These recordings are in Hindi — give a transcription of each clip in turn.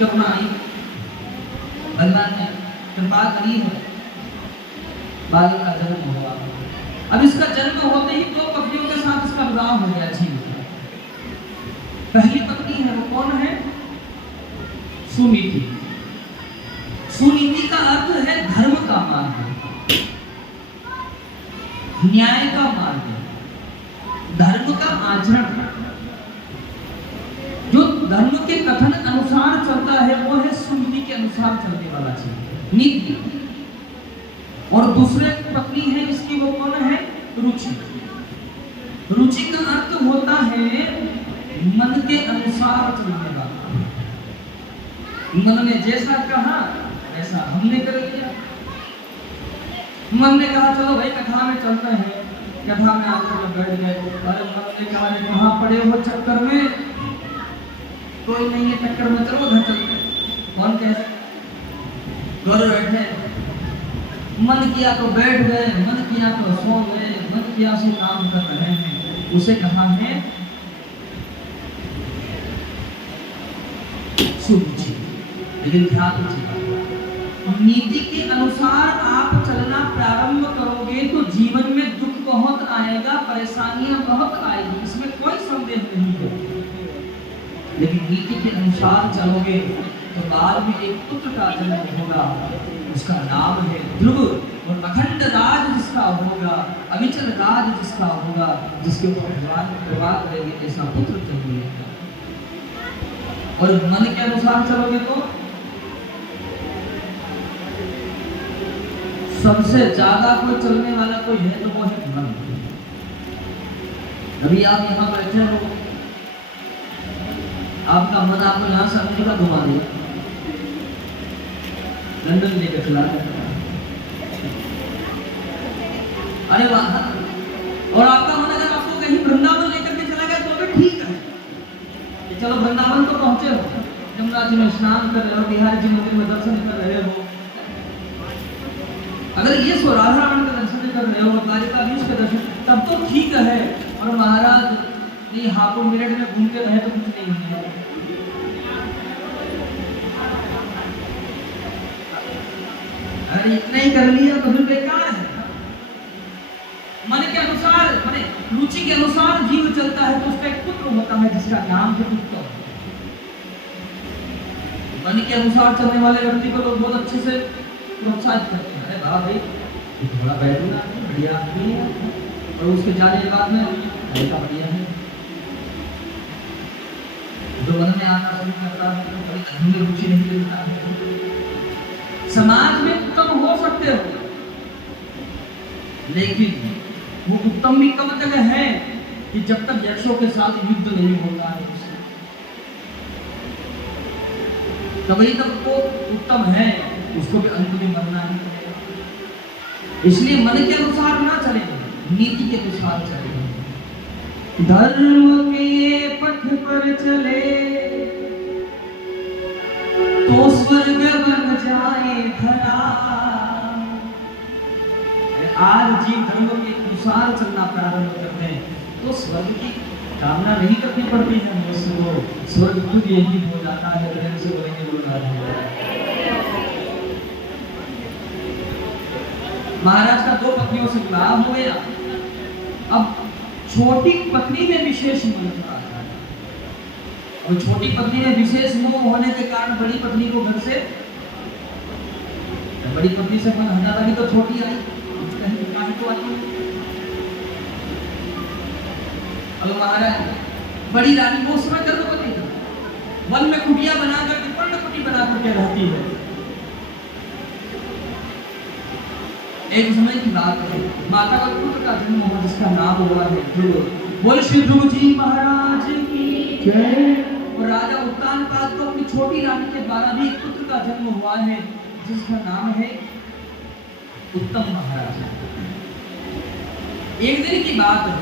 परिक्रमा आई, भगवान ने कृपा करी है, बालक का जन्म हुआ। अब इसका जन्म होते ही दो पत्नियों के साथ इसका विवाह हो गया जी। पहली पत्नी है वो कौन है? सुनीति। सुनीति का अर्थ है धर्म का मार्ग, न्याय का मार्ग, धर्म का आचरण। जो धर्म के कथन अनुसार चलता है वो है सुनीति के अनुसार चलने वाला चीज, नीति। और दूसरे पत्नी है इसकी वो कौन है? रुचि। रुचि का अर्थ होता है मन के अनुसार चलने वाला। मन ने जैसा कहा वैसा हमने कर लिया। मन ने कहा चलो भाई कथा में चलते हैं, कथा में आकर बैठ गए। अरे मन ने कहा कहाँ पड़े हो चक्कर में, कोई नहीं है चक्कर में, चलो घर चलते हैं। कौन कैसे घर बैठे, मन किया तो बैठ गए, मन किया तो सो गए, मन किया सो काम कर रहे हैं। उसे कहा है सुरुचि। लेकिन ध्यान दीजिए, नीति के अनुसार आप चलना प्रारंभ करोगे तो जीवन में दुख बहुत आएगा, परेशानियां बहुत आएगी, इसमें कोई संदेह नहीं है। लेकिन नीति के अनुसार चलोगे तो बाद में एक पुत्र का जन्म होगा, उसका नाम है ध्रुव। और अखंड राज जिसका होगा, अविचल राज जिसका होगा, जिसके ऊपर भगवान कृपा करेंगे, ऐसा पुत्र चाहिए। और मन के अनुसार चलोगे तो सबसे ज्यादा कोई चलने वाला कोई है तो वो है मन। अभी आप यहाँ बैठे हो, आपका मन आपको यहाँ से अमेरिका घुमा दिया, लंदन लेकर चला गया, अरे वाह। और आपका मन अगर आपको कहीं वृंदावन लेकर के चला गया तो भी ठीक है कि चलो वृंदावन तो पहुंचे हो, यमुना जी में स्नान कर रहे हो, बिहार जी मंदिर में दर्शन कर रहे हो। अगर ये सो राधा रावण का दर्शन कर रहे हो, द्वारिकाधीश का दर्शन, तब तो ठीक है। और महाराज नहीं हाथों मिनट में घूमते रहे तो कुछ नहीं है। अरे इतना ही कर लिया तो फिर बेकार है। मन के अनुसार, माने रुचि के अनुसार जीव चलता है तो उसका एक पुत्र होता है जिसका नाम है उत्तम। मन के अनुसार चलने वाले व्यक्ति को लोग बहुत अच्छे से प्रोत्साहित करते हैं, अरे वाह भाई थोड़ा बैठूंगा, बढ़िया आदमी है। और उसके जाने के बाद में ऐसा बढ़िया है, जो मन में आना शुरू करता है तो कभी धर्म में रुचि नहीं लेता है। समाज में उत्तम हो सकते हो, लेकिन वो उत्तम भी कब तक है कि जब तक यक्षों के साथ युद्ध नहीं होता है, तभी तक वो उत्तम है, उसको भी अंत में मरना है। इसलिए मन के अनुसार ना चले, नीति के अनुसार चले। धर्म के पथ पर चले तो स्वर्ग बन जाए धरा। आज जीव धर्म के अनुसार चलना प्रारंभ करते हैं तो स्वर्ग की कामना नहीं करनी पड़ती है मनुष्य को, स्वर्ग खुद यही हो जाता है। प्रेम से बोलेंगे बोल महाराज का दो पत्नियों से विवाह हो गया। अब छोटी पत्नी में विशेष मोह था, और छोटी पत्नी में विशेष मोह होने के कारण बड़ी पत्नी को घर से, बड़ी पत्नी से मन हटाता भी तो छोटी आई तो आई। अब महाराज बड़ी रानी वो समय गर्भवती थी, वन में कुटिया बनाकर पर्ण कुटी बना करके रहती है। एक समय की बात है, माता का पुत्र का जन्म हुआ जिसका नाम हुआ है ध्रुव। बोल श्री ध्रुव जी महाराज की जय। और राजा उत्तानपाद को अपनी छोटी रानी के द्वारा भी एक पुत्र का जन्म हुआ है जिसका नाम है उत्तम महाराज। एक दिन की बात है,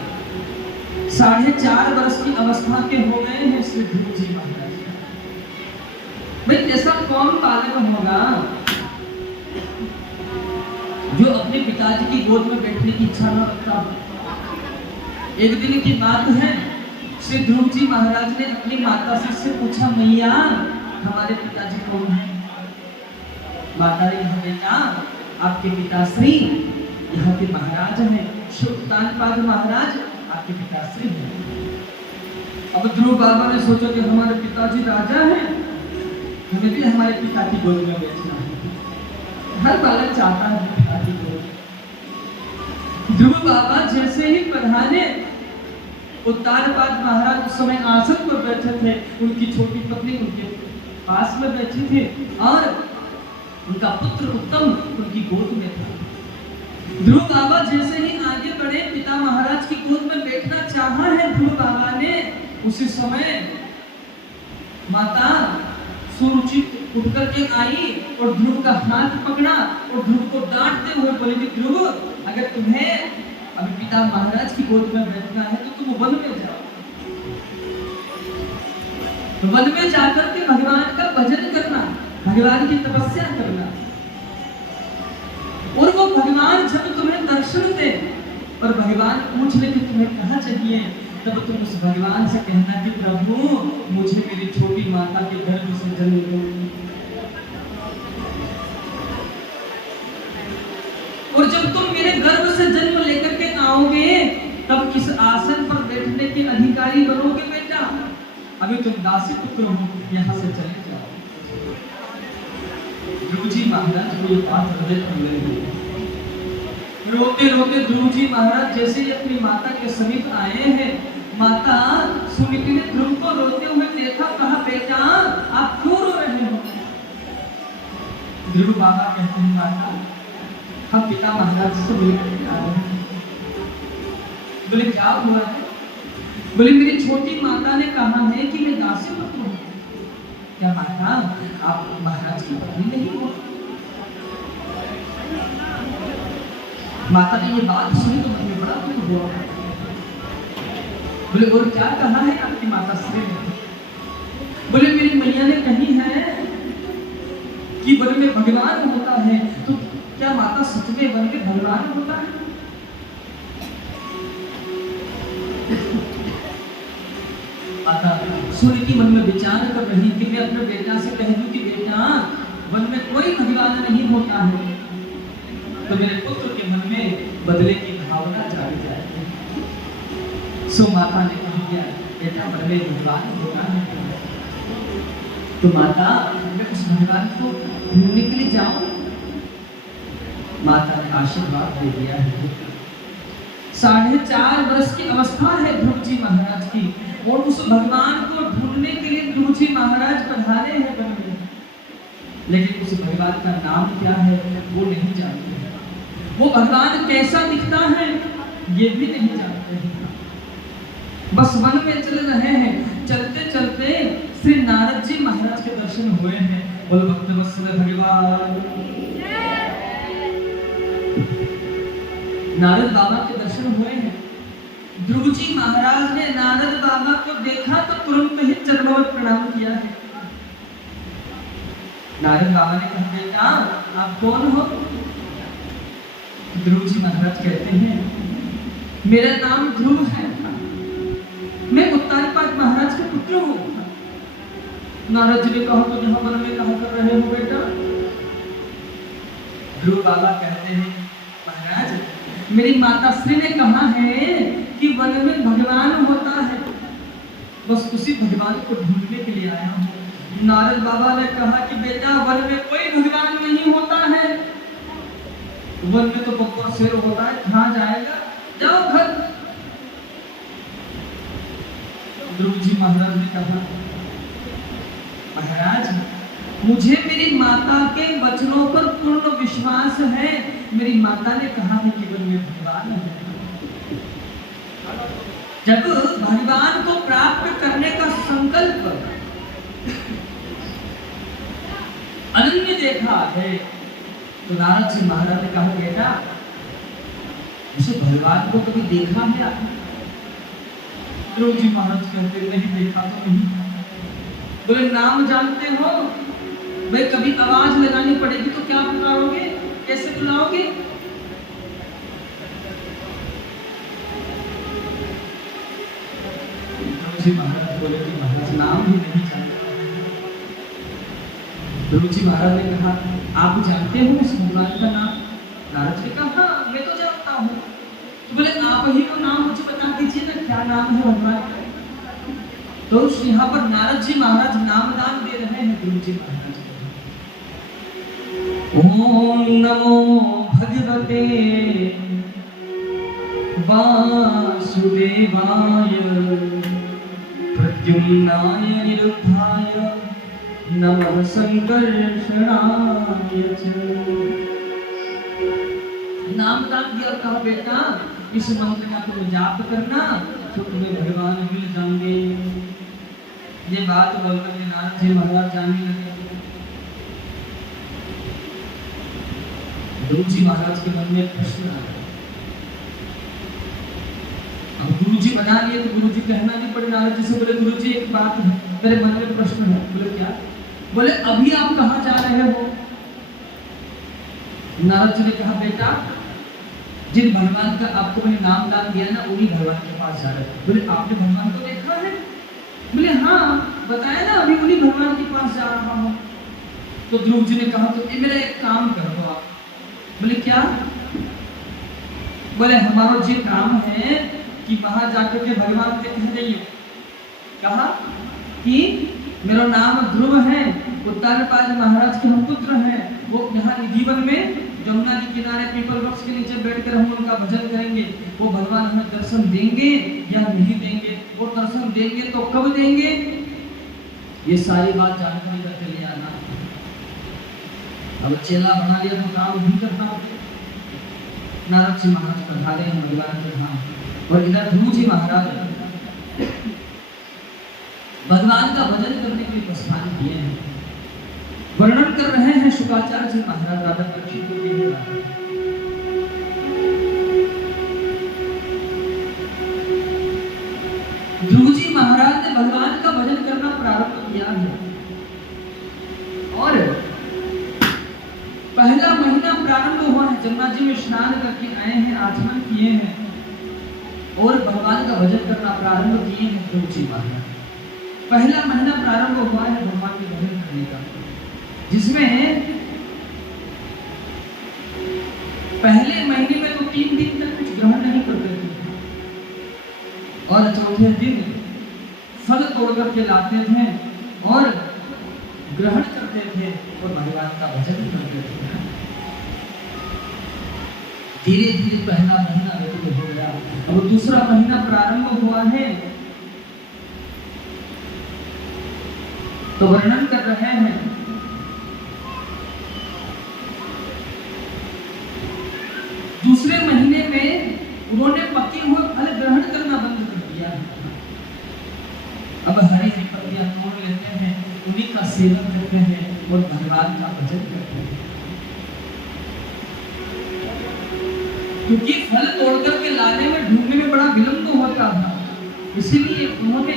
4.5 वर्ष की अवस्था के हो गए हैं श्री ध्रुव जी महाराज। भाई ऐसा कौन पालक होगा जो अपने पिताजी की गोद में बैठने की इच्छा न रखता हो। एक दिन की बात है, श्री ध्रुव जी महाराज ने अपनी माता से पूछा, मैया हमारे पिताजी कौन है? माता ने कहा बेटा आपके पिताश्री यहाँ के महाराज हैं, उत्तानपाद महाराज आपके पिताश्री हैं। अब ध्रुव बाबा ने सोचा कि हमारे पिताजी राजा हैं, हमें भी हमारे पिता की गोद में बैठना है। हर बालक चाहता है पिता की गोद। ध्रुव बाबा जैसे ही पधारे, उत्तानपाद महाराज उस समय आसन पर बैठे थे, उनकी छोटी पत्नी उनके पास में बैठी थी और उनका पुत्र उत्तम उनकी गोद में था। ध्रुव बाबा जैसे ही आगे बढ़े, पिता महाराज की गोद में बैठना चाहा है ध्रुव बाबा ने, उसी समय माता सुरुचि उठ करके आई और ध्रुव का हाथ पकड़ा और ध्रुव को डांटते हुए बोले कि ध्रुव, अगर तुम्हें अभी पिता महाराज की गोद में बैठना है तो तुम वन में जाओ, वन में जाकर के भगवान का भजन करना, भगवान की तपस्या करना। और वो भगवान जब तुम्हें दर्शन दे और भगवान पूछ ले कि तुम्हें कहाँ चाहिए, तब तुम उस भगवान से कहना कि प्रभु मुझे मेरी छोटी माता के गर्भ से जन्म दो। और जब तुम मेरे गर्भ से जन्म लेकर के आओगे तब इस आसन पर बैठने के अधिकारी बनोगे बेटा। अभी तुम दासी पुत्र हो, यहाँ से चले जाओ। ध्रुव जी महाराज को ये बात हृदय पर लगी। रोते रोते ध्रुव जी महाराज जैसे ही अपनी माता के समीप आए हैं, माता सुनीति ने ध्रुव को रोते हुए देखा, कहा बेटा आप क्यों रो रहे हो? ध्रुव बाबा कहते हैं माता हम पिता महाराज से मिलकर आ रहे हैं। बोले क्या हुआ है? बोले मेरी छोटी माता ने कहा है कि मैं दासी पुत्र हूँ। क्या माता आप महाराज की पत्नी नहीं हो? माता ने ये बात सुनी तो मुझे बड़ा दुख हुआ। बोले और क्या कहा है आपकी माता श्री ने? बोले मेरी मैया ने कही है कि वन में भगवान होता है। तो क्या माता सच में वन में भगवान होता है? माता सुनीति मन में विचार कर रही कि मैं अपने बेटा से कह दूं कि बेटा वन में कोई भगवान नहीं होता है, तो मेरे पुत्र के मन में बदले की भावना जागी जाएगी। सो माता ने कहा दिया बेटा वन में भगवान होता है, तो माता मैं उस भगवान को ढूंढने के लिए जाऊं? माता ने आशीर्वाद दे दिया है। 4.5 वर्ष की अवस्था है ध्रुव जी महाराज की, और उस भगवान को ढूंढने के लिए ध्रुव जी महाराज पधारे हैं वन में। लेकिन उस भगवान का नाम क्या है वो नहीं जानते हैं, वो भगवान कैसा दिखता है ये भी नहीं जानते हैं। बस वन में चल रहे हैं, चलते चलते श्री नारद जी महाराज के दर्शन हुए हैं। बोल भक्त वत्सल भगवान, नारद बाबा के दर्शन हुए हैं। ध्रुव जी महाराज ने नारद बाबा को देखा तो तुरंत ही चरणों प्रणाम किया है। नारद बाबा ने कहा बेटा आप कौन हो? ध्रुव जी महाराज कहते हैं मेरा नाम ध्रुव है, मैं उत्तानपाद महाराज के पुत्र हूँ। नारद जी ने कहा तो यहाँ वन में कहा कर रहे हो बेटा? ध्रुव बाबा कहते हैं महाराज मेरी माता श्री ने कहा है कि वन में भगवान होता है, बस उसी भगवान को ढूंढने के लिए आया हूँ। नारद बाबा ने कहा कि बेटा वन में कोई भगवान नहीं होता है, वन में तो बब्बर शेर होता है, कहाँ जाएगा, जाओ घर। ध्रुव जी महाराज ने कहा महाराज मुझे मेरी माता के वचनों पर पूर्ण विश्वास है, मेरी माता ने कहा है कि वन में भगवान है। जब भगवान को प्राप्त करने का संकल्प अनन्य देखा है तो नारद जी महाराज ने कहा बेटा उसे भगवान को कभी देखा है आपने? ध्रुव जी महाराज कहते नहीं देखा तो नहीं। बोले नाम जानते हो? भाई कभी आवाज लगानी पड़ेगी तो क्या पुकारोगे, कैसे बुलाओगे? ध्रुव जी महाराज बोले कि महाराज नाम भी नहीं जानते। ध्रुव जी महाराज ने कहा आप जानते हो उस भगवान का नाम? नारद जी ने कहा हाँ मैं तो जानता हूँ। तो बोले आप ही वो नाम मुझे बता दीजिए ना, क्या नाम है भगवान का? तो यहाँ पर नारद जी महाराज नामदान दे रहे हैं ध्रुव जी महाराज को। ओम नमो भगवते वासुदेवाय प्रद्युम्नाय निरुद्धाय नमः संकर्षणाय च। नामदान दिया, कहा बेटा इस मंत्र का तुम जाप करना तो तुम्हें भगवान मिल जाएंगे। ये बात बोलकर के नारद जी महाराज जाने लगे। ध्रुव जी महाराज के मन में प्रश्न आया। अब गुरु जी बना लिए तो गुरु जी कहना नहीं पड़े नारद जी से, बोले गुरु जी एक बात है, मेरे मन में प्रश्न है। बोले क्या? बोले अभी आप कहाँ जा रहे हो? नारद जी ने कहा बेटा जिन भगवान का आपको मैंने नाम दान दिया ना उन्हीं भगवान के पास जा रहे हो। बोले आपने भगवान को देखा है? बोले हाँ बताया ना अभी उन्हीं भगवान के पास जा रहा हूँ। तो ध्रुव जी ने कहा तो मेरा एक काम कर दो आप। बोले क्या? बोले हमारा जो काम है कि वहां जाकर के भगवान से कह देंगे, कहा कि मेरा नाम ध्रुव है, उत्तानपाद महाराज के हम पुत्र हैं, वो यहाँ निधिवन में जमुना के किनारे पीपल वृक्ष के नीचे बैठकर हम उनका भजन करेंगे। वो भगवान हमें दर्शन देंगे या नहीं देंगे, वो दर्शन देंगे तो कब देंगे, ये सारी बात जानकारी करके ले आना। अब चेला बना लिया तो काम भी करना। नारद जी महाराज पधारे हैं भगवान के धाम और इधर ध्रुव जी महाराज भगवान का भजन करने के लिए प्रस्थान किए हैं। वर्णन कर रहे हैं शुक्राचार्य जी महाराज राधा कृष्ण को के लिए। ध्रुव जी महाराज ने भगवान का भजन करना प्रारंभ किया है और पहला महीना प्रारंभ हुआ है। जमुना जी में स्नान करके आए हैं, आचमन किए हैं और भगवान का भजन करना प्रारंभ किए हैं ध्रुव जी महाराज। पहला महीना प्रारंभ हुआ है भगवान के भजन करने का, जिसमें पहले महीने में तो 3 दिन तक कुछ ग्रहण नहीं करते थे और चौथे दिन फल तोड़ करके लाते थे और ग्रहण करते थे और भगवान का भजन करते थे। धीरे धीरे पहला महीना व्यतीत हो गया, अब दूसरा महीना प्रारंभ हुआ है। तो वर्णन कर रहे हैं दूसरे महीने में उन्होंने पके हुए फल ग्रहण करना बंद कर दिया। अब हरी हरी पत्तियां तोड़ लेते हैं, उन्हीं का सेवन करते हैं और भगवान का भजन करते हैं। क्योंकि फल तोड़ करके लाने में ढूंढने में बड़ा विलंब होता था, इसीलिए उन्होंने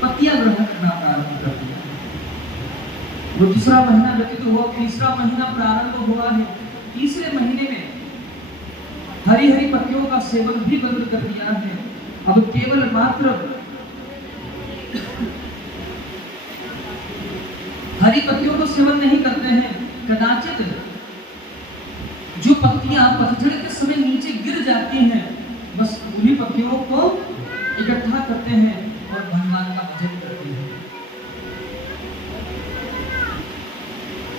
पत्तियां ग्रहण करना प्रारंभ कर दिया। वो दूसरा महीना व्यतीत हुआ, तीसरा महीना प्रारंभ हुआ है। तीसरे महीने में हरी हरी पत्तियों का सेवन भी बंद कर दिया है। अब केवल मात्र हरी पत्तियों को सेवन नहीं करते हैं, कदाचित जो पत्तियां पतझड़ के समय नीचे गिर जाती हैं बस उन्हीं पत्तियों को इकट्ठा करते हैं और भगवान का भजन करते हैं।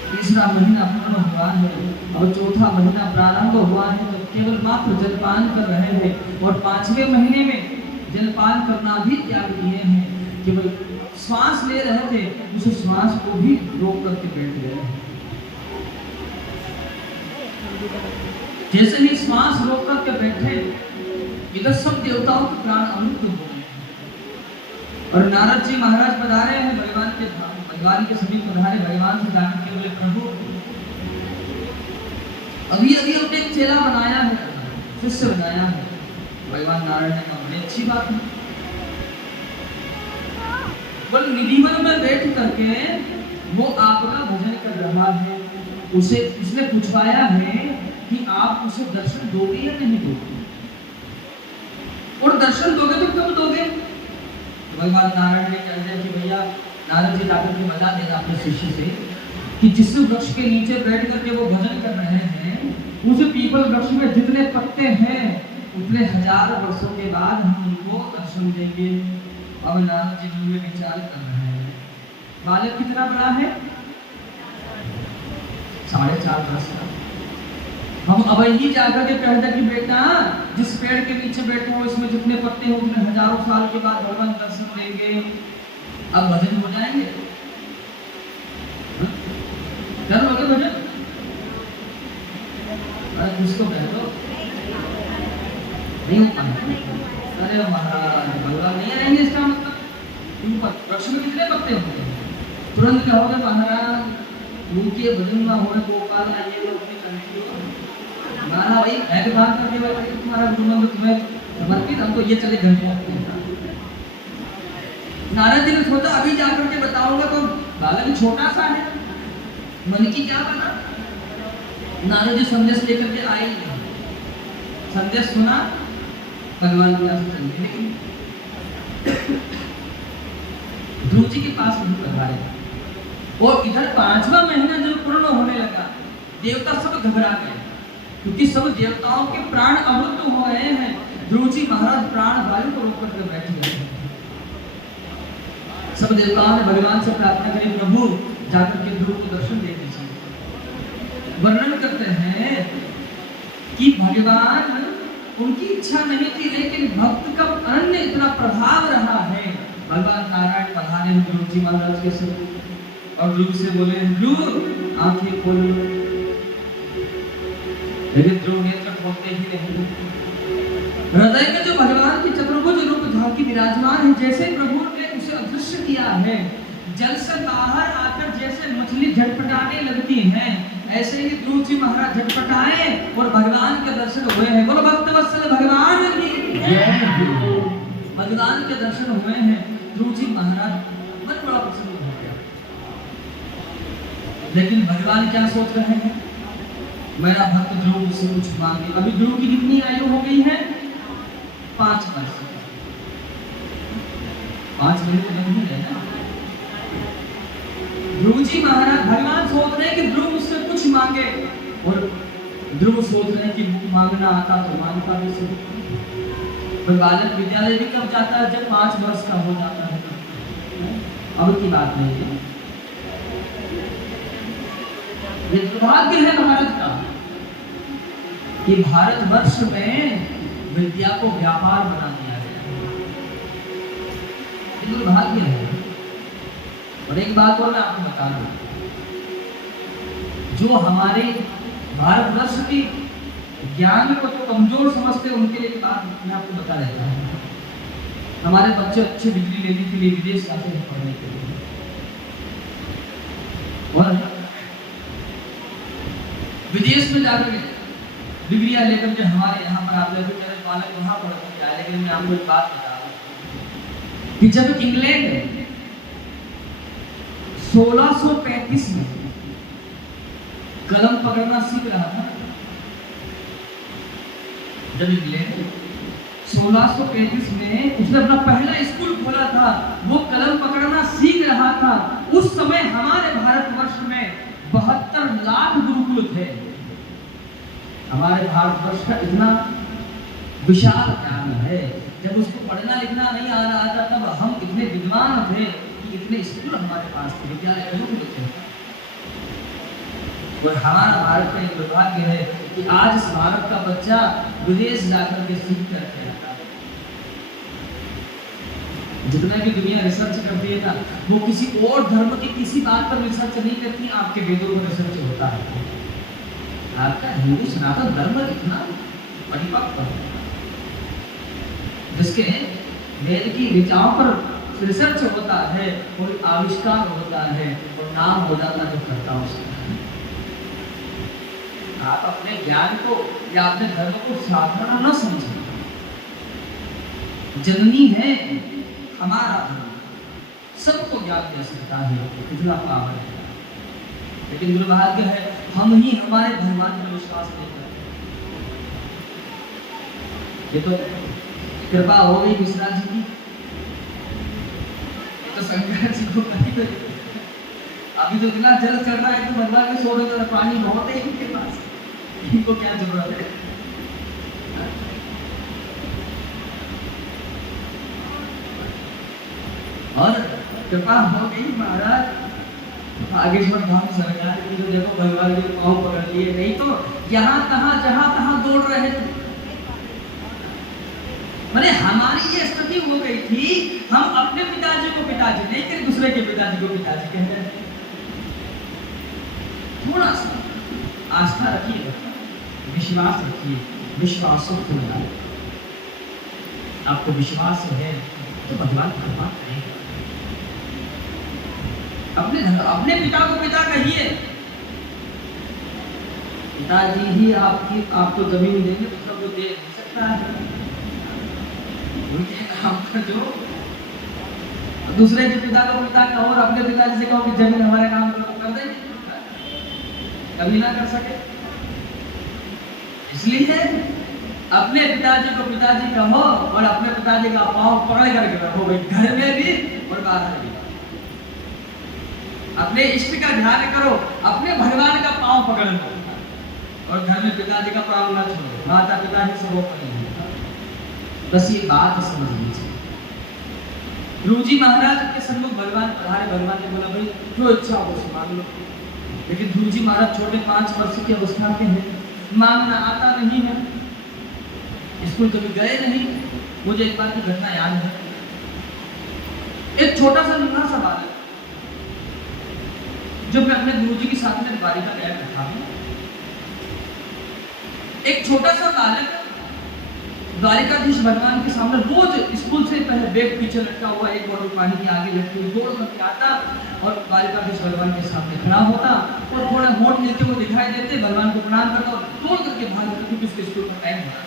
तीसरा महीना पूर्ण हुआ है, अब चौथा महीना प्रारंभ हुआ है तो केवल मात्र जलपान कर रहे हैं और 5वें महीने में जलपान करना भी त्याग दिए हैं। केवल श्वास ले रहे थे, उस श्वास को भी रोक करके बैठ गए। जैसे ही श्वास रोक करके बैठे इधर सब देवताओं के प्राण अमुक्त हो गए और नारद जी महाराज पधारे हैं भगवान के धाम। भगवान के समीप पधारे, भगवान से जाकर के बोले प्रभु अभी अभी अपने एक चेला बनाया है, शिष्य बनाया है। भगवान नारायण ने कहा बड़ी अच्छी बात है। बोल निधिवन में बैठ करके वो आपका भजन कर रहा है, उसे उसने पूछवाया है कि आप उसे दर्शन दोगे या नहीं दोगे, और दर्शन दोगे तो कब दोगे? भगवान नारायण ने कह दिया कि भैया नारद जी जाकर के बता देगा अपने शिष्य से कि जिस वृक्ष के नीचे बैठ करके वो भजन कर रहे हैं, उस पीपल वृक्ष में जितने पत्ते हैं उतने 1000 वर्षों के बाद हम उनको दर्शन देंगे। अब नारद जी मन में विचार कर रहे हैं, बालक कितना बड़ा है? 4.5 वर्ष का। हम अब ही जाकर के कहते कि बेटा जिस पेड़ के नीचे बैठे हो इसमें जितने पत्ते हो उतने 1000 साल के बाद भगवान दर्शन देंगे। अब भजन हो जाएंगे, कर लोगे भजन? अरे कुछ तो कह दो, नहीं हो पाएगा। अरे महाराज भगवान नहीं आएंगे इसका मतलब? वृक्ष में कितने पत्ते होंगे? तुरंत कहोगे महाराज उनके भजन ना हो गोपाल आइए अपनी कंठी हो माना भाई एक बात करके भाई तुम्हारा गुरु मंत्र तुम्हें समर्पित, हम तो ये चले घर में। नारद जी ने सोचा अभी जाकर के बताऊंगा तो बालक छोटा सा है, मन की क्या बना। नारद जी संदेश लेकर के आए, संदेश सुना, भगवान के पास चले, लेकिन ध्रुव जी के पास नहीं पधारे। और इधर 5वां महीना जब पूर्ण होने लगा, देवता सब घबरा गए क्योंकि सब देवताओं के प्राण अमृत हो रहे हैं। ध्रुव जी महाराज प्राण वायु को रोक करके बैठ गए। सब देवताओं ने भगवान से प्रार्थना करी, प्रभु जाकर के ध्रुव को दर्शन दे दीजिए। वर्णन करते हैं कि भगवान उनकी इच्छा नहीं थी, लेकिन भक्त का अनन्य इतना प्रभाव रहा है। भगवान नारायण पधारे ध्रुव जी महाराज के सिर और ध्रुव से बोले, ध्रुव आंखें खोलो। लेकिन ध्रुव नेत्र खोलते ही नहीं। हृदय में जो भगवान की चतुर्भुज रूप झांकी विराजमान है, जैसे प्रभु ने उसे अदृश्य किया है, जल से बाहर आकर जैसे मछली झटपटाने लगती है, ऐसे ही ध्रुव जी महाराज झटपटाए और भगवान के दर्शन हुए हैं। बोलो भक्त वत्सल भगवान की जय। भगवान के दर्शन हुए हैं। ध्रुव जी महाराज मन बड़ा प्रसन्न हो गया। लेकिन भगवान क्या सोच रहे हैं, मेरा भक्त ध्रुव मुझसे कुछ मांगे। अभी ध्रुव की कितनी आयु हो गई है? 5 वर्ष। 5 मिनट नहीं है ना। ध्रुव जी महाराज भगवान सोच रहे हैं कि ध्रुव मुझसे कुछ मांगे, और ध्रुव सोच रहे हैं कि मांगना आता तो मांगता भी सही। पर बालक विद्यालय भी कब जाता है? जब 5 वर्ष का हो जाता है। अब की बात नहीं है। ये दुर्भाग्य है भारत का कि भारतवर्ष में विद्या को व्यापार बना दिया गया। ये दुर्भाग्य है। और एक बात और मैं आपको बता दूं, जो हमारे भारतवर्ष की ज्ञान को तो कमजोर समझते हैं, उनके लिए बात मैं आपको बता देता हूँ। हमारे बच्चे अच्छी डिग्री लेने के लिए विदेश जाते हैं पढ़ने के लिए, और विदेश में जाकर डिग्रियां लेकर के हमारे यहाँ पर आते हैं। मेरे बालक वहाँ पढ़ते हैं। लेकिन मैं आपको एक बात बता रहा हूँ कि जब इंग्लैंड 1635 में कलम पकड़ना सीख रहा था, जब इंग्लैंड 1635 में उसने अपना पहला स्कूल खोला था, वो कलम पकड़ना सीख रहा था, उस समय हमारे भारतवर्ष में 72 लाख गुरुकुल थे। हमारे भारतवर्ष का इतना विशाल ज्ञान है। जब उसको पढ़ना लिखना नहीं आ रहा था, तब हम इतने विद्वान थे कि इतने स्कूल हमारे पास थे, विद्यालय थे। और हमारा भारत का एक दुर्भाग्य है कि आज इस भारत का बच्चा विदेश जाकर के सीख करके आता है। जितना भी दुनिया रिसर्च करती है ना, वो किसी और धर्म की किसी बात पर रिसर्च नहीं करती, आपके वेदों पर रिसर्च होता है। आपका हिंदू सनातन धर्म इतना परिपक्व है, जिसके वेद की ऋचाओं पर रिसर्च होता है, कोई आविष्कार होता है और नाम हो जाता है करता उसका। आप अपने ज्ञान को या अपने धर्म को साधारण न समझें। जननी है हमारा धर्म, सबको ज्ञान दे सकता है, इतना पावर है। लेकिन दुर्भाग्य है हम ही हमारे भगवान पर विश्वास नहीं करते। ये तो कृपा हो गई मिश्रा जी की, तो शंकर जी को कहीं तो अभी तो इतना जल चल रहा है कि भगवान में सो रहे, तो पानी बहुत है इनके पास, इनको क्या जरूरत है। और कृपा हो गई महाराज, बागेश्वर धाम सरकार की जो देखो भगवान के पांव पकड़ लिए, नहीं तो यहाँ तहाँ जहाँ तहाँ दौड़ रहे थे। मैंने हमारी ये स्थिति हो गई थी, हम अपने पिताजी को पिताजी नहीं कहते, दूसरे के पिताजी को पिताजी कहते हैं। थोड़ा सा आस्था रखिए, विश्वास रखिए, विश्वासों को लगाए। आपको विश्वास है तो भगवान कृपा करेगा। अपने पिता को पिता कहिए, पिताजी ही आपको जमीन देंगे, दूसरा को दे नहीं सकता है। उनके काम कर जो दूसरे के पिता को पिता कहो और अपने पिताजी से कहो कि जमीन हमारे काम कर देंगे, कभी ना कर सके। इसलिए अपने पिताजी को पिताजी कहो और अपने पिताजी का पांव पकड़ करके रखो भाई, घर में भी और बाहर भी। अपने इष्ट का ध्यान करो, अपने भगवान का पांव पकड़ लो और घर में पिताजी का पांव ना छोड़ो। माता पिता ही सर्वोपरि है, बस ये बात समझ लीजिए। ध्रुव जी महाराज के सन्मुख भगवान पधारे, भगवान ने बोला भाई जो इच्छा हो उसे मांग लो। लेकिन ध्रुव जी महाराज छोटे 5 वर्ष की अवस्था के हैं, मांगना आता नहीं है, स्कूल कभी गए नहीं। मुझे एक बार की घटना याद है, एक छोटा सा नन्हा सा बालक, जब मैं अपने गुरुजी के साथ में द्वारिका गया था, एक छोटा सा बालक द्वारिकाधीश भगवान के सामने रोज स्कूल से पहले बैग पीछे लटका हुआ, एक बोतल पानी के आगे लटकी हुई दौड़ करके आता और द्वारिकाधीश भगवान के सामने खड़ा होता और थोड़े होठ मिलते हुए दिखाई देते, भगवान को प्रणाम करता और दौड़ करके भाग जाता, क्योंकि उसके स्कूल का टाइम था,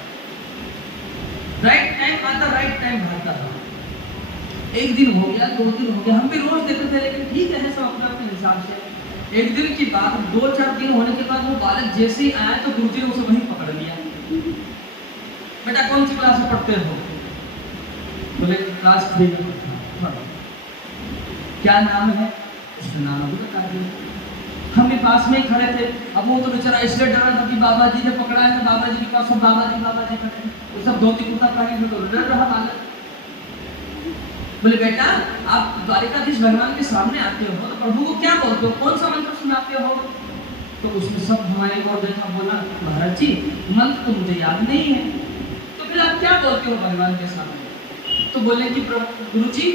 राइट टाइम आता, राइट टाइम भागता था। एक दिन हो गया, 2 दिन हो गया, हम भी रोज देते थे, लेकिन ठीक है सब अपने अपने हिसाब से। एक दिन की बात, 2-4 दिन होने के बाद वो बालक जैसे ही आया तो गुरुजी ने उसे वहीं पकड़ लिया। बेटा कौन सी क्लास में पढ़ते हो? बोले क्लास 3 में पढ़ता हूं। क्या नाम है? उसका नाम अभी बता दिया। हम भी पास में ही खड़े थे। अब वो तो बेचारा इसलिए डरा था कि बाबा जी ने पकड़ा है, बाबा जी के पास सब बाबा जी खड़े, वो सब धोती कुर्ता पहने तो डर रहा बालक। बोले बेटा आप द्वारिकाधीश भगवान के सामने आते हो तो प्रभु को क्या बोलते हो, कौन सा मंत्र सुनाते हो? तो उसने सब हमारे ओर देखा, बोला महाराज जी मंत्र तो मुझे याद नहीं है। तो फिर आप क्या बोलते हो भगवान के सामने? तो बोले कि गुरु जी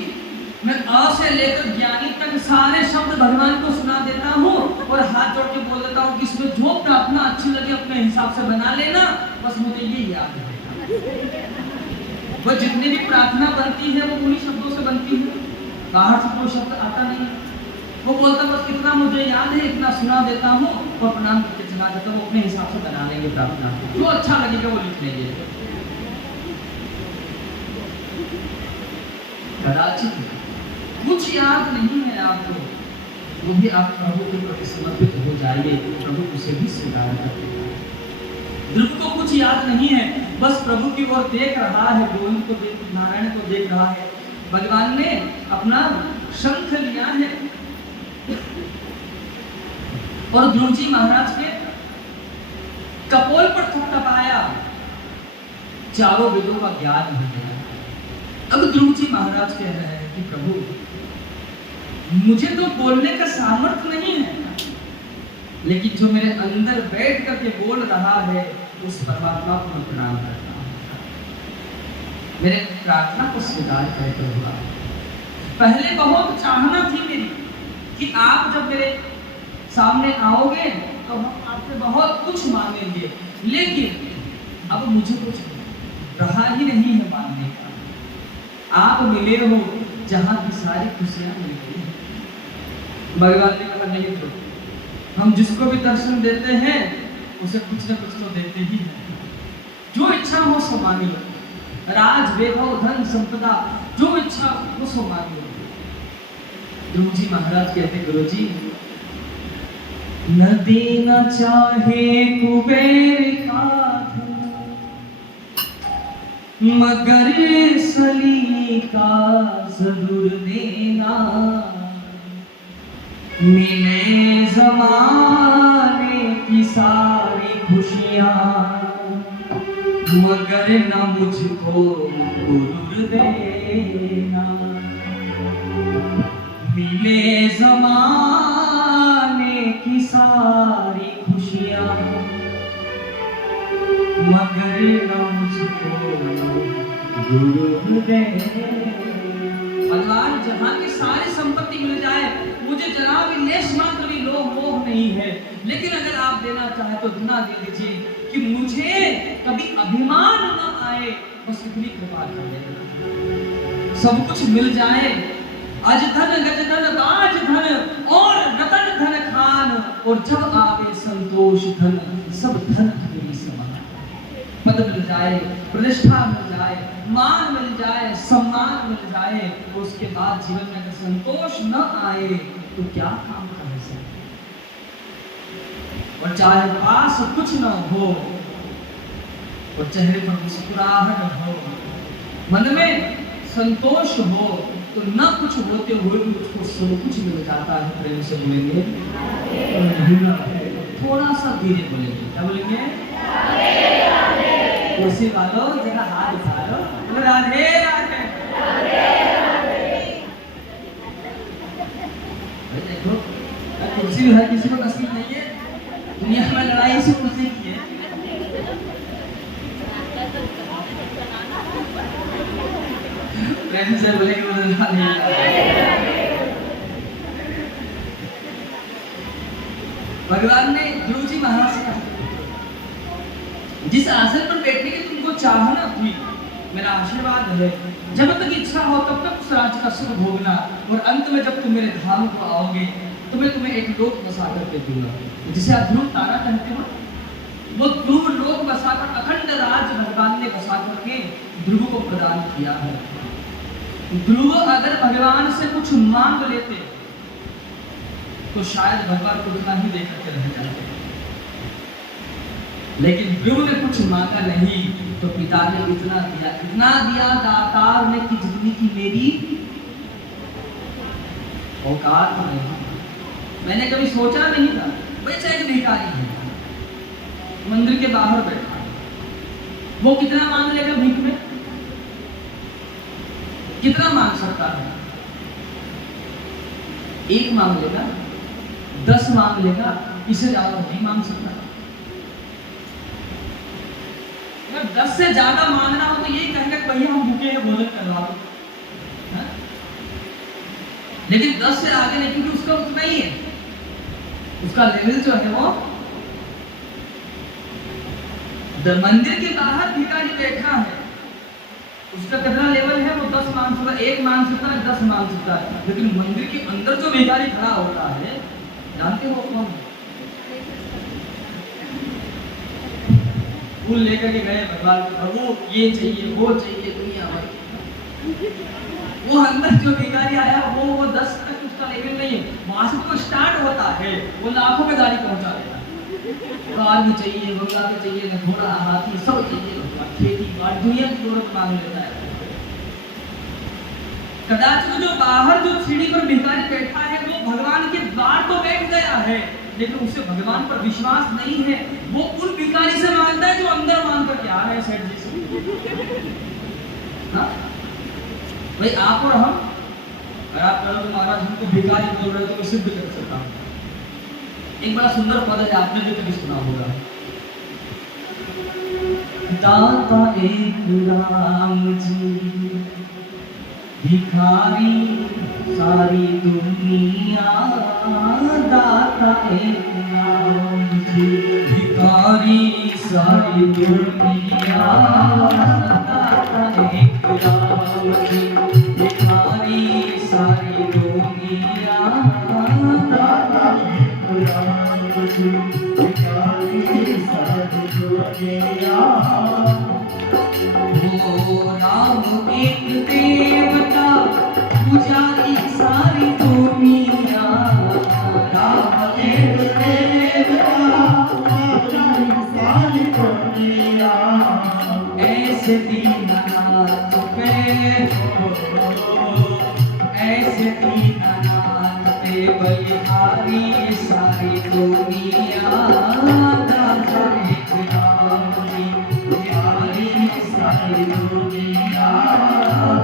मैं अ से लेकर ज्ञानी तक सारे शब्द भगवान को सुना देता हूँ और हाथ जोड़ के बोल देता हूँ कि इसमें जो प्रार्थना अच्छी लगे अपने हिसाब से बना लेना, बस मुझे ये याद है। वो जितनी भी प्रार्थना बनती है वो उन्हीं शब्दों से बनती है, बाहर से कोई शब्द आता नहीं। वो बोलता बस कितना मुझे याद है इतना सुना देता हूँ और प्रणाम करके चला देता हूँ, अपने हिसाब से बना लेंगे प्रार्थना, जो अच्छा लगेगा वो लिख लेंगे। कदाचित कुछ याद नहीं है आपको, वो भी आप प्रभु के प्रति समर्पित हो जाइए, प्रभु उसे भी स्वीकार करते हैं। ध्रुव को कुछ याद नहीं है, बस प्रभु की ओर देख रहा है, गोविंद को देख, नारायण को देख रहा है। भगवान ने अपना शंख लिया है और ध्रुव जी महाराज के कपोल पर थपथपाया, चारों वेदों का ज्ञान हो गया। अब ध्रुव जी महाराज कह रहे हैं कि प्रभु मुझे तो बोलने का सामर्थ्य नहीं है, लेकिन जो मेरे अंदर बैठ करके बोल रहा है उस परमात्मा को मैं प्रणाम करता हूँ, मेरे प्रार्थना को स्वीकार करते हुआ। पहले बहुत चाहना थी मेरी कि आप जब मेरे सामने आओगे तो हम आपसे बहुत कुछ मांगेंगे, लेकिन अब मुझे कुछ रहा ही नहीं है मांगने का। आप मिले हो जहाँ की सारी खुशियाँ मिल गई। भगवान ने कहा नहीं तो हम जिसको भी दर्शन देते हैं उसे कुछ न कुछ तो देते ही हैं, जो इच्छा हो सो मांग लो, राज वैभव धन संपदा जो इच्छा हो सो मांग लो। ध्रुव जी महाराज कहते गुरु जी न देना चाहे कुबेर का धन, मगर सलीका दूर देना, मिले ज़माने की सारी खुशियाँ, मगर न मुझको गुरूर देना। मिले ज़माने की सारी खुशियाँ, मगर न मुझको गुरूर देना। भगवान जहाँ की सारी संपत्ति मिल जाए, मुझे जरा भी लेश मात्र भी लोभ मोह नहीं है, लेकिन अगर आप देना चाहे तो इतना दे दीजिए कि मुझे कभी अभिमान न आए, बस इतनी कृपा कर देना। सब कुछ मिल जाए, अज धन गज धन बाज धन और रतन धन खान, और जब आवे संतोष धन सब धन मेरी समान। पद मिल जाए, प्रतिष्ठा मिल जाए, मान मिल जाए, सम्मान मिल जाए, तो उसके बाद जीवन में अगर संतोष न आए तो क्या काम कर सकते। और चाहे पास कुछ न हो और चेहरे पर मुस्कुराहट हो, मन में संतोष हो, तो न कुछ होते हुए भी उसको सब कुछ मिल जाता है। प्रेम से बोलेंगे, थोड़ा सा धीरे बोलेंगे। क्या बोलेंगे? कुर्सी वालों जरा हाथ उठा लो, राधे राधे। देखो कुर्सी हर किसी को नसीब नहीं है, दुनिया में लड़ाई इसी कुर्सी की है। प्रेम से बोलेंगे, भगवान ने ध्रुव जी महाराज से कहा, जिस आसन पर बैठने की तुमको चाहना थी, मेरा आशीर्वाद है, जब तक इच्छा हो तब तक उस राज्य का सुख भोगना, और अंत में जब तुम मेरे धाम को आओगे तो मैं तुम्हें एक लोक बसा करके दूंगा, जिसे आप ध्रुव तारा कहते हो। वो ध्रुव लोक बसाकर अखंड राज भगवान ने बसा करके ध्रुव को प्रदान किया है। ध्रुव अगर भगवान से कुछ मांग लेते तो शायद भगवान को उतना ही देकर के रह जाते, लेकिन ध्रुव ने कुछ मांगा नहीं, तो पिता ने इतना दिया दातार ने कि जितनी की मेरी औकात नहीं। मैंने कभी सोचा नहीं था, वैसे एक भिखारी है, मंदिर के बाहर बैठा, वो कितना मांग लेगा भीख में? कितना मांग सकता है? 1 मांग लेगा, 10 मांग लेगा, इससे ज्यादा नहीं मांग सकता। अगर 10 से ज्यादा मांगना हो तो यही कहेंगे कि भैया हम भूखे हैं, भोजन करवा दो। लेकिन 10 से आगे नहीं, क्योंकि उसका उतना ही है, उसका लेवल जो है वो मंदिर के बाहर भिखारी बैठा है, उसका कितना लेवल है? वो 10 मांग सकता है, 1 मांग सकता है, 10 मांग सकता है। लेकिन मंदिर के अंदर जो भिखारी खड़ा होता है, जानते हो कौन? फूल लेकर के गए भगवान, प्रभु ये चाहिए वो चाहिए दुनिया भर। वो अंदर जो भिखारी आया वो 10 तक उसका लेवल नहीं है, वहां से तो स्टार्ट होता है, वो लाखों में गाड़ी पहुंचा देता है। कार भी चाहिए, बंगला भी चाहिए, न घोड़ा हाथी सब चाहिए, खेती बाड़ी दुनिया की जरूरत मांग लेता है। कदाचित जो बाहर जो सीढ़ी पर भिखारी बैठा है वो भगवान के द्वार तो बैठ गया है, लेकिन उसे भगवान पर विश्वास नहीं है। वो उन भिखारी से मांगता है जो अंदर मांग कर क्या है सेठ जी से। हाँ भाई, आप और हम, अगर आप कहो तो महाराज हमको भिखारी बोल रहे हो तो मैं सिद्ध कर सकता हूँ। एक बड़ा सुंदर पद है, आपने भी कभी सुना होगा, दाता एक राम जी, भिखारी सारी दुनिया। दाता एक राम जी, भिखारी सारी दुनिया। दाता एक राम जी, भिखारी सारी दुनिया। दाता एक राम जी, भिखारी सारी दुनिया। ओ राम एक देवता, पूजा की सारी दुनिया। राम एक देवता, पूजा की सारी दुनिया। ऐसे दीननाथ पे सारी सारी दुनिया दाता एक राम जी, सारी सारी दुनिया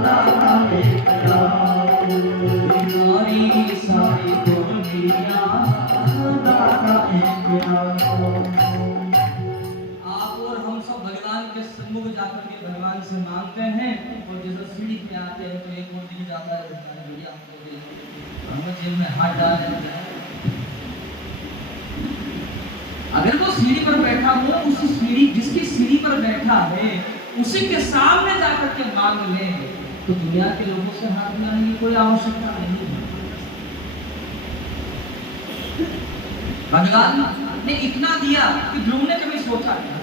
दाता एक राम, सारी सारी दुनिया दाता एक राम। आप और हम सब भगवान के सम्मुख जाकर के भगवान से मांगते हैं, और जैसे सीढ़ी पे आते हैं तो एक और दिख जाता है भैया हमको जेब में हाथ डाल देते हैं। अगर वो सीढ़ी पर बैठा हो, उसी सीढ़ी जिसकी सीढ़ी पर बैठा है उसी के सामने जाकर के मांग ले, तो दुनिया के लोगों से हाथ मिलाने की कोई आवश्यकता नहीं है। भगवान ने इतना दिया कि ध्रुव ने कभी सोचा नहीं।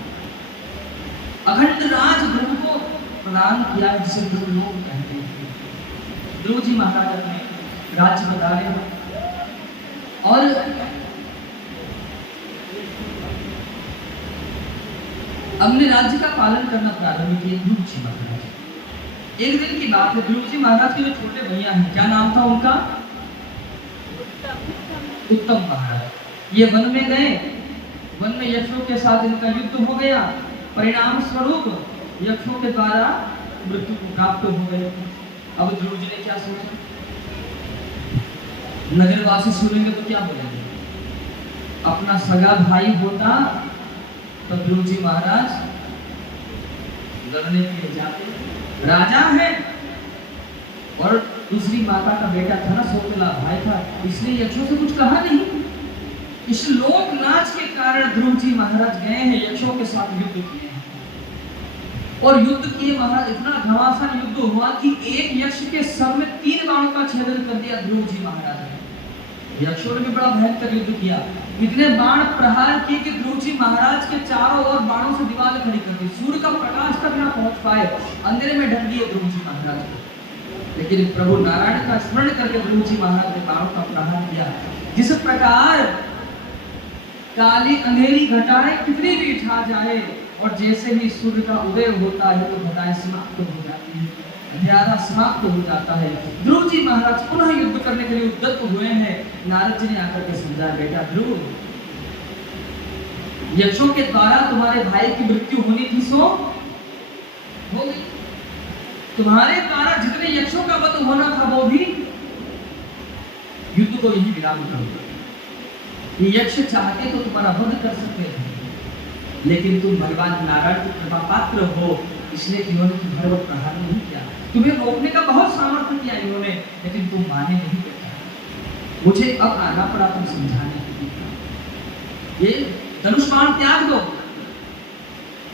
अखंड राज ध्रुव को प्रदान किया, जिसे ध्रुव लोग कहते हैं। ध्रुव जी महाराज अपने राज्य बधारे और अपने राज्य का पालन करना प्रारंभ किए ध्रुव जी महाराज। एक दिन की बात है, ध्रुव जी महाराज के जो छोटे भैया हैं, क्या नाम था उनका? उत्तम महाराज। ये वन में गए, वन में यक्षों के साथ इनका युद्ध हो गया, परिणाम स्वरूप यक्षों के द्वारा मृत्यु को प्राप्त हो गए। अब ध्रुव जी ने क्या सोचा? नगरवासी सुनेंगे तो क्या बोलेंगे? अपना सगा भाई होता तो ध्रुव जी महाराज लड़ने के लिए जाते। राजा है और दूसरी माता का बेटा था ना, सोतेला भाई था, इसलिए यक्षों से कुछ कहा नहीं। इस लोक नाच के कारण ध्रुव जी महाराज गए हैं, यक्षों के साथ युद्ध किए हैं और युद्ध किए महाराज। इतना घमासान युद्ध हुआ कि एक यक्ष के सर में 3 बाणों का छेदन कर दिया ध्रुव जी महाराज ने। यक्षों ने भी बड़ा भयंकर युद्ध किया, इतने बाण प्रहार किए कि ध्रुव जी महाराज के चारों ओर बाणों से दीवार खड़ी कर दी। सूर्य का प्रकाश तक ना पहुंच पाए, अंधेरे में ढक दिए ध्रुव जी महाराज। लेकिन प्रभु नारायण का स्मरण करके ध्रुव जी महाराज ने बाणों का प्रहार किया। जिस प्रकार काली अंधेरी घटाएं कितनी भी छा जाए और जैसे ही सूर्य का उदय होता है तो घटाएं समाप्त हो जाती है, अंधेरा समाप्त हो जाता है। ध्रुव जी महाराज पुनः युद्ध करने के लिए उद्यत हुए हैं। नारद जी ने आकर के समझा, बेटा ध्रुव, यक्षों के द्वारा तुम्हारे भाई की मृत्यु होनी थी, सो हो गई। तुम्हारे द्वारा जितने यक्षों का वध होना था वो भी युद्ध को यही विराम करो। ये यक्ष चाहते तो तुम्हारा वध कर सकते थे, लेकिन तुम भगवान नारायण की कृपा पात्र हो, इसलिए इन्होंने तुम्हारे पर प्रहार नहीं किया। तुम्हें रोकने का बहुत सामर्थ्य किया इन्होंने, लेकिन तुम माने नहीं बेटा। मुझे अब आना पड़ा तुम समझाने के लिए। ये धनुष बाण त्याग दो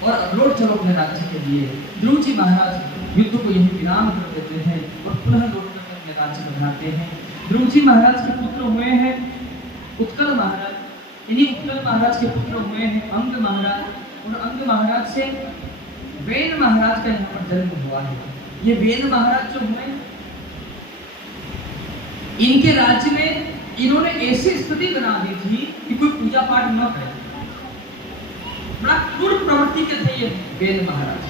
और लौट चलो अपने राज्य के लिए। ध्रुव जी महाराज युद्ध को यही विराम कर देते हैं और पुनः लौट कर अपने राज्य बनाते हैं। ध्रुव जी महाराज के पुत्र हुए हैं उत्कल महाराज। इन्हीं उत्कल महाराज के पुत्र हुए हैं अंग महाराज, और अंग महाराज से वेन महाराज का यहाँ पर जन्म हुआ है। ये वेन महाराज जो हुए, इनके राज्य में इन्होंने ऐसी स्थिति बना दी थी कि कोई पूजा पाठ न करे। बड़ा क्रूर प्रवृत्ति के थे ये वेन महाराज।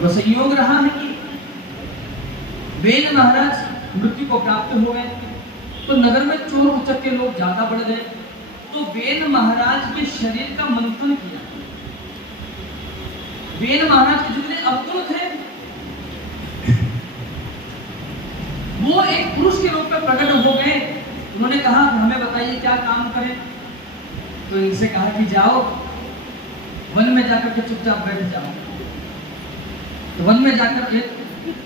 तो संयोग रहा है कि वेन महाराज मृत्यु को प्राप्त हो गए, तो नगर में चोर उचक्के लोग ज्यादा बढ़ गए। तो वेन महाराज के शरीर का मंथन किया। वेन महाराज के जितने अवगुण थे वो एक पुरुष के रूप में प्रकट हो गए। उन्होंने कहा हमें बताइए क्या काम करें। तो इनसे कहा कि जाओ वन में जाकर के चुपचाप बैठ जाओ। तो वन में जाकर के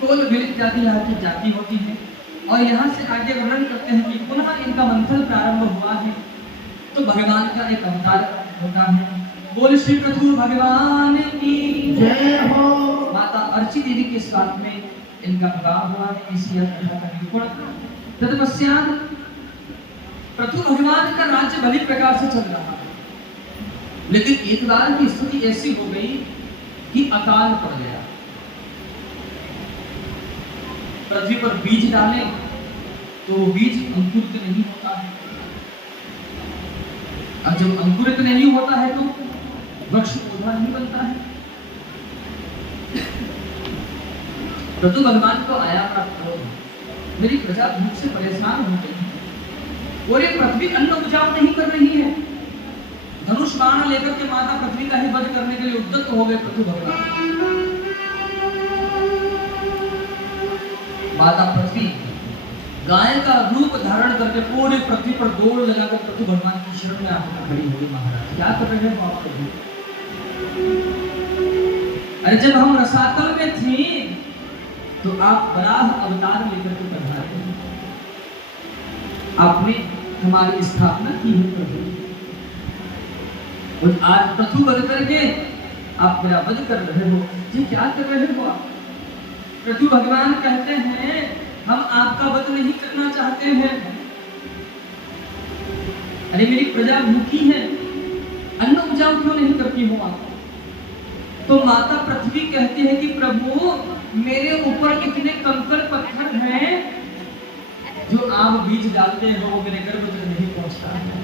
कोल मिलित जाति यहाँ की जाति होती है, और यहाँ से आगे वर्णन करते हैं कि पुनः इनका मंथन प्रारंभ हुआ है तो भगवान का एक अवतार होता है। बोल श्री प्रभु भगवान की जय हो। माता अर्ची देवी के साथ में इनका विवाह हुआ है। इसी कथा का निरूपण। तत्पश्चात प्रभु भगवान का राज्य भली प्रकार से चल रहा है, लेकिन एक बार की स्थिति ऐसी हो गई कि अकाल पड़ गया। पृथ्वी पर बीज डाले तो वो बीज अंकुरित नहीं होता है, और जब अंकुरित नहीं होता है तो वृक्ष पौधा नहीं बनता है। प्रभु भगवान को आया बड़ा क्रोध, मेरी प्रजा भूख से परेशान हो गई है और ये पृथ्वी अन्न उपजाऊ नहीं कर रही है। धनुष बाण लेकर के माता पृथ्वी का ही वध करने के लिए उद्यत हो गए पृथ्वी भगवान। माता पृथ्वी गाय का रूप धारण करके पूरी पृथ्वी पर दौड़ लगाकर पृथ्वी भगवान की शरण में आकर खड़ी हो गई। महाराज क्या कर रहे हैं आप? अरे जब हम रसातल में थे तो आप वराह अवतार लेकर के पधारे, आपने हमारी स्थापना की है प्रभु, और आज पृथ्वी वध करके आप मेरा वध कर रहे हो। ये क्या कर रहे हो आप? पृथ्वी भगवान कहते हैं हम आपका वध नहीं करना चाहते हैं। अरे मेरी प्रजा भूखी है, अन्न उपजाऊ क्यों नहीं करती हो आप? तो माता पृथ्वी कहती है कि प्रभु मेरे ऊपर इतने कंकड़ पत्थर हैं, जो आप बीज डालते हो वो मेरे गर्भ तक नहीं पहुंचता है,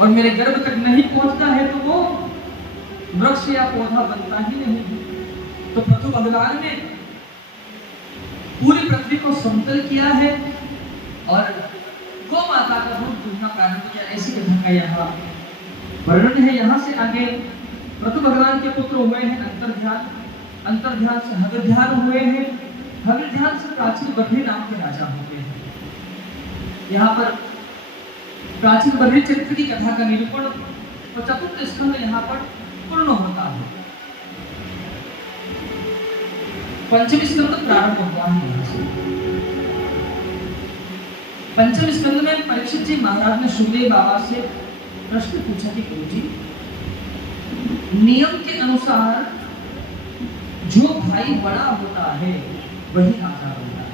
और मेरे गर्भ तक नहीं पहुंचता है तो वो वृक्ष या पौधा बनता ही नहीं। तो पृथ्वी भगवान ने पूरी पृथ्वी को समतल किया है और गौ माता का दूध दूधना प्रारंभ किया। ऐसी कथा का यहाँ वर्णन है। यहाँ से आगे पृथ्वी भगवान के पुत्र हुए हैं अंतर्ध्यान, अंतर्ध्यान से हविर्ध्यान हुए हैं, हविर्ध्यान से प्राचीन बद्री नाम के राजा हुए हैं। यहाँ पर प्राचीन बद्री चरित्र की कथा का निरूपण और चतुर्थ स्कंद यहाँ पर पूर्ण होता है। पंचम स्कंद प्रारंभ हुआ है यहाँ से। पंचम स्कंद में परीक्षित जी महाराज ने सुखदेव बाबा से प्रश्न पूछा कि गुरुजी, नियम के अनुसार जो भाई बड़ा होता है वही राजा होता है,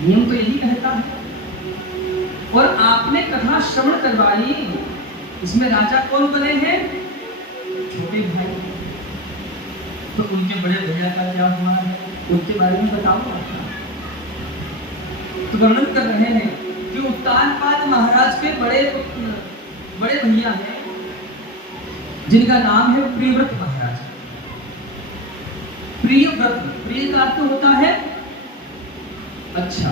नियम तो यही कहता है, और आपने कथा श्रवण करवाई, इसमें राजा कौन बने हैं? छोटे भाई। तो उनके बड़े भैया का क्या हुआ है, उनके बारे में बताओ। तो वर्णन कर रहे हैं कि उत्तानपाद महाराज के बड़े भैया हैं जिनका नाम है प्रियव्रत महाराज। प्रियव्रत, प्रिय का अर्थ होता है अच्छा,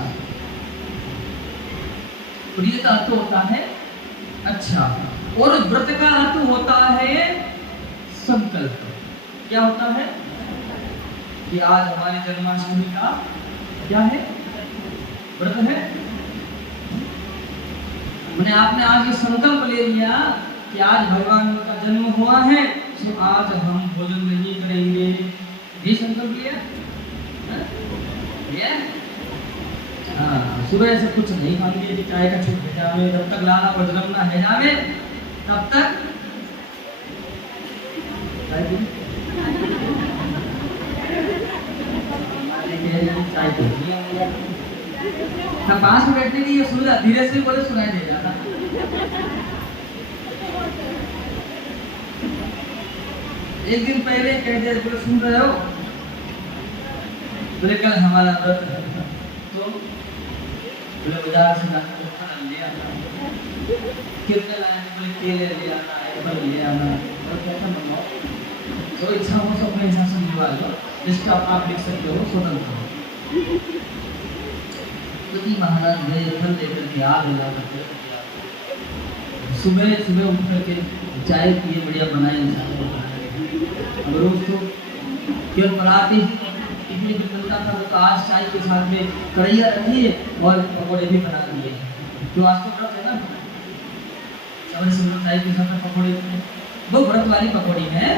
प्रिय का अर्थ होता है अच्छा, और व्रत का अर्थ होता है संकल्प। क्या होता है कि आज हमारे जन्माष्टमी का क्या है? व्रत है। मैंने आपने आज ये संकल्प ले लिया कि आज भगवान का जन्म हुआ है तो आज हम भोजन नहीं करेंगे, ये संकल्प लिया? हाँ, सुबह से कुछ नहीं खाएंगे, चाय का छूट भेजावे, जब तक लाला बजरंग ना है जावे तब तक चाय ना पास में बैठने की ये सुविधा, धीरे से बोले सुनाई दे जाता। एक दिन पहले कह दिया, बोले सुन रहे हो, बोले कल हमारा व्रत है, तो बोले बाजार से जाकर खाना ले आना, कितने लाए? बोले केले ले आना, एप्पल ले आना, और कैसा बनवाओ, जो इच्छा हो तो अपने हिसाब से मंगवा लो, लिस्ट आप लिख सकते हो, स्वतंत्र हो। तो महाराज गए, फल लेकर के आ गया, सुबह सुबह उठ करके चाय पिए, बढ़िया बनाई इंसान। अब रोज तो केवल पराठे इतनी विफलता था, तो आज चाय के साथ में कढ़ैया रखिए और पकौड़े भी बना दिए। तो आज तो व्रत है ना, चाय के साथ में पकौड़े, वो व्रत वाली पकौड़ी है।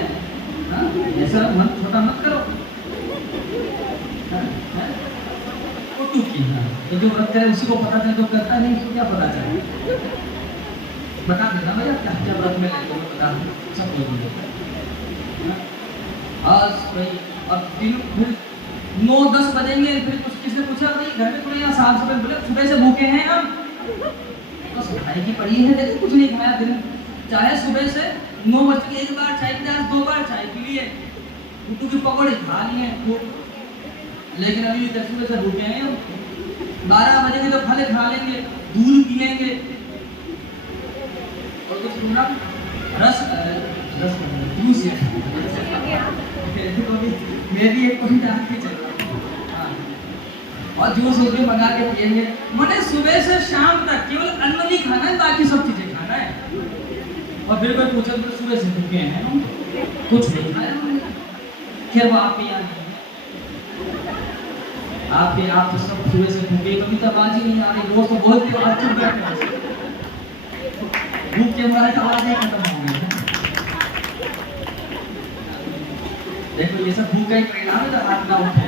ऐसा मन छोटा मत करो। तो जो व्रत करे उसी को पता चले, तो करता नहीं उसको क्या पता चले? बता देना भैया क्या क्या व्रत में लेते हो, बता सब कुछ। अब दिन फिर 9-10 बजेंगे, फिर कुछ किसने पूछा भाई घर में थोड़ा साफ सफाई, बोले सुबह से भूखे हैं हम, तो सफाई की पड़ी है, लेकिन कुछ नहीं खाया दिन, चाहे सुबह से 9 बजे एक बार चाय पिया, 2 बार चाय पी लिए, कुटू की पकौड़े खा लिए, लेकिन अभी 10 बजे से भूखे हैं। 12 बजे तो फल खा लेंगे, दूध पी लेंगे, और कुछ पूरा रस जूस है। मेरी एक पॉइंट आपकी चल रहा है। और जूस भी मंगा के पिएंगे। मैंने सुबह से शाम तक केवल अन्न नहीं खाना है, बाकी सब चीजें खाना है। और फिर कोई पूछे तो सुबह से भूखे हैं, कुछ नहीं खाया। खैर वो आप याद नहीं, आप तो सब सुबह से भूखे, कभी तो आवाज ही नहीं आ रही। दोस्त तो बोलते हो आप चुप बैठे, भूख के मारे आवाज ही खत्म हो गई। देखो ये सब भूख का ही परिणाम है, तो हाथ ना उठे,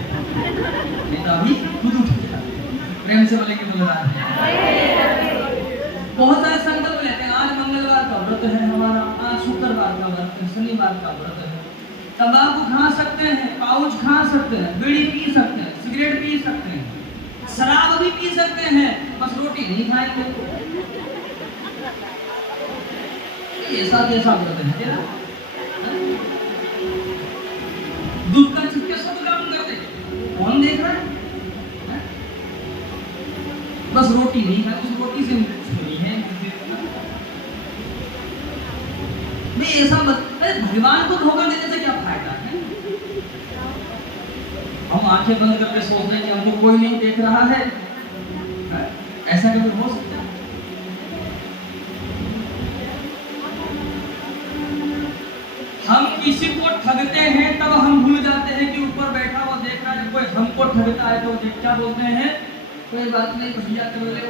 नहीं तो अभी खुद उठ गया। प्रेम से बोलेंगे बोल रहा है। बहुत सारे संकल्प लेते हैं, आज मंगलवार का व्रत है हमारा, आज शुक्रवार का व्रत है, शनिवार का व्रत है। तंबाकू खा सकते हैं, पाउच खा सकते हैं, बीड़ी पी सकते हैं, सिगरेट पी सकते हैं, शराब भी पी सकते हैं, बस रोटी नहीं खाएंगे। ऐसा कैसा व्रत है तेरा? दूध का छुट्टे सब काम करते, कौन देख रहा है? बस रोटी नहीं खाए, उस रोटी से नहीं है। मैं ऐसा भगवान को धोखा देने से क्या फायदा है? हम आंखें बंद करके सोचते हैं कि हमको कोई नहीं देख रहा है, ऐसा कभी हो सकता है? हम किसी को ठगते हैं तब हम भूल जाते हैं कि ऊपर बैठा हुआ देख रहा है। कोई हमको ठगता है तो क्या बोलते हैं? कोई बात नहीं भैया, कर ले,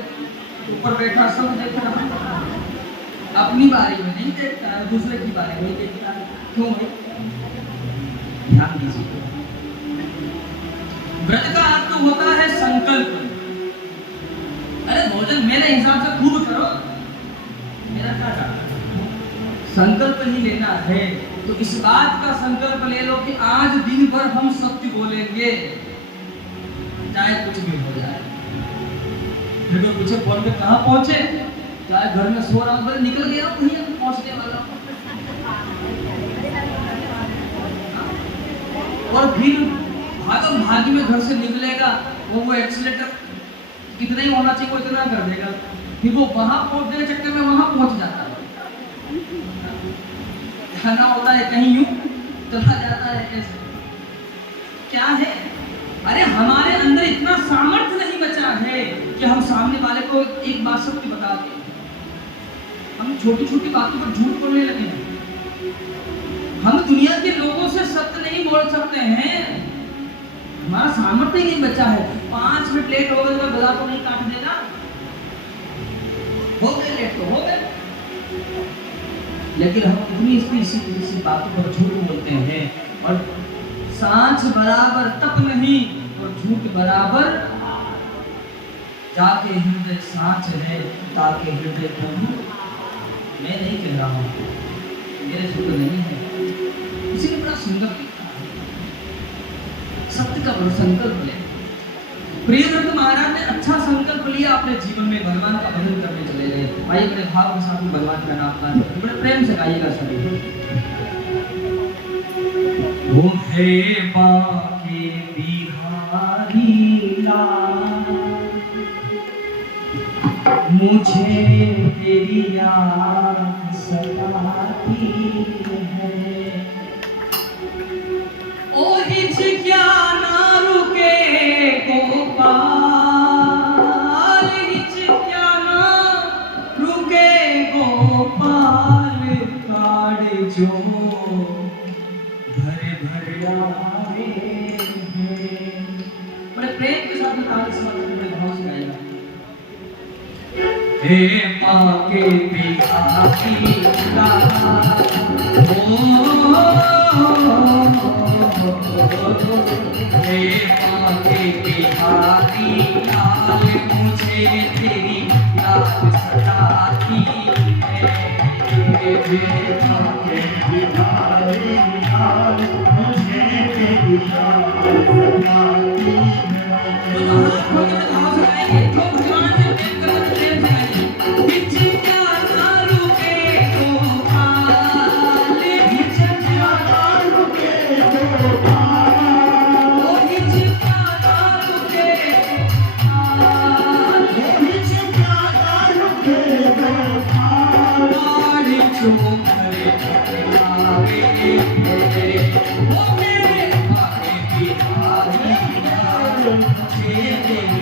ऊपर बैठा सब देख रहा है, अपनी बारी में नहीं देखता है, दूसरे की बारी में देखता है। क्यों भाई? ध्यान दीजिए, व्रत का अर्थ होता है संकल्प। अरे भोजन मेरे हिसाब से खूब करो, मेरा क्या करना? संकल्प ही लेना है तो इस बात का संकल्प ले लो कि आज दिन भर हम सत्य बोलेंगे, चाहे कुछ भी हो जाए। फिर कोई पूछे फोन पे कहाँ पहुंचे, चाहे घर में सो रहा हूं, बोले निकल गया हूं भैया, पहुंचने वाला हूं। और फिर भागम भागी में घर से निकलेगा, वो एक्सीलेटर कितना ही होना चाहिए वो इतना कर देगा, फिर वो वहां पहुंचने के चक्कर में वहां पहुंच जाता है। खाना होता है कहीं यूं चला जाता है, कैसे क्या है? अरे हमारे अंदर इतना सामर्थ्य नहीं बचा है कि हम सामने वाले को एक बात सत्य बता दें। हम छोटी छोटी बातों पर झूठ बोलने लगे हैं। हम दुनिया के लोगों से सत्य नहीं बोल सकते हैं, हमारा सामर्थ्य ही नहीं बचा है। 5 मिनट लेट हो गए तो गला को नहीं काट देगा, हो गए लेट तो हो गए। लेकिन हम इतनी सी बातों पर झूठ बोलते हैं, और सांच बराबर तप नहीं और झूठ बराबर जाके हृदय सांच है ताके हृदय प्रभु। मैं नहीं कह रहा हूँ, मेरे शब्द नहीं है, इसी ने बड़ा सुंदर लिखा है। सत्य का बड़ा संकल्प ले। प्रियव्रत महाराज ने अच्छा संकल्प लिया अपने जीवन में, भगवान का भजन करने चले गए। भाई बड़े भाव के साथ भगवान का नाम गाएं, बड़े प्रेम से गाइएगा सभी। वो है बाके बिहारी लाल, मुझे तेरी याद सताती है। ओ हिचकिया ना रुके गोपाल, हिचकिया ना रुके गोपाल, काड़ जो भर भर आवे हैं। बड़े प्रेम के साथ ताली से बड़े भाव से गाएगा। हे माँ के बिहारी लाल, हे माँ के बिहारी लाल, मुझे तेरी याद सताती है। हे माँ के बिहारी लाल, मुझे तेरी याद सताती है। Thank you.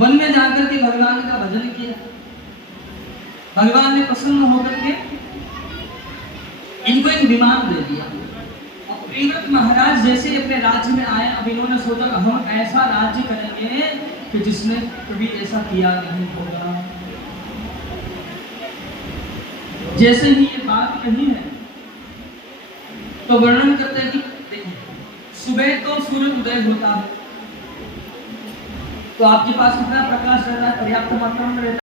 वन में जाकर के भगवान का भजन किया। भगवान ने प्रसन्न होकर के इनको एक विमान दे दिया। प्रियव्रत महाराज जैसे अपने राज्य में आए, अब इन्होंने सोचा कि हम ऐसा राज्य करेंगे कि जिसमें कभी ऐसा किया नहीं होगा। जैसे ही ये बात कही है तो वर्णन करते हैं कि देखिए, सुबह तो सूर्य उदय होता है तो आपके पास कितना प्रकाश रहता है? पर्याप्त मात्रा में रहता